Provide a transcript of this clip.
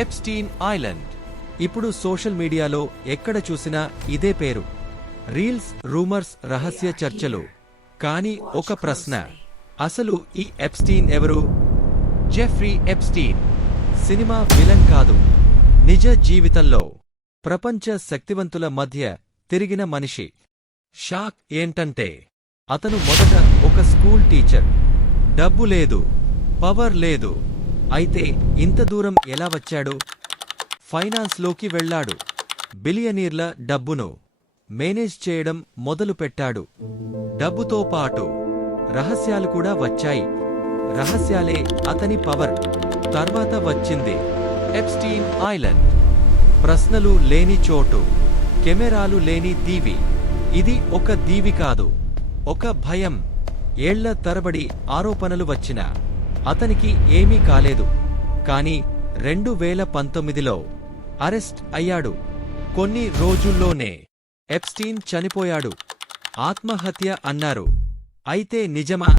Epstein island. ఇప్పుడు social మీడియాలో ఎక్కడ చూసినా ఇదే పేరు. రీల్స్, రూమర్స్, రహస్య చర్చలు. కానీ ఒక ప్రశ్న, అసలు ఈ ఎప్స్టీన్ ఎవరు? జెఫ్రీ ఎప్స్టీన్ సినిమా విలన్ కాదు, నిజ జీవితంలో ప్రపంచ శక్తివంతుల మధ్య తిరిగిన మనిషి. షాక్ ఏంటంటే అతను మొదట ఒక స్కూల్ టీచర్. డబ్బు లేదు, పవర్ లేదు. అయితే ఇంత దూరం ఎలా వచ్చాడు? ఫైనాన్స్లోకి వెళ్లాడు. బిలియనీర్ల డబ్బును మేనేజ్ చేయడం మొదలుపెట్టాడు. డబ్బుతో పాటు రహస్యాలు కూడా వచ్చాయి. రహస్యాలే అతని పవర్. తర్వాత వచ్చింది ఎప్స్టీన్ ఐలాండ్. ప్రశ్నలు లేని చోటు, కెమెరాలు లేని దీవి. ఇది ఒక దీవి కాదు, ఒక భయం. ఏళ్ల తరబడి ఆరోపణలు వచ్చినా అతనికి ఏమీ కాలేదు. కాని 2019లో అరెస్ట్ అయ్యాడు. కొన్ని రోజుల్లోనే ఎప్స్టీన్ చనిపోయాడు. ఆత్మహత్య అన్నారు. అయితే నిజమా?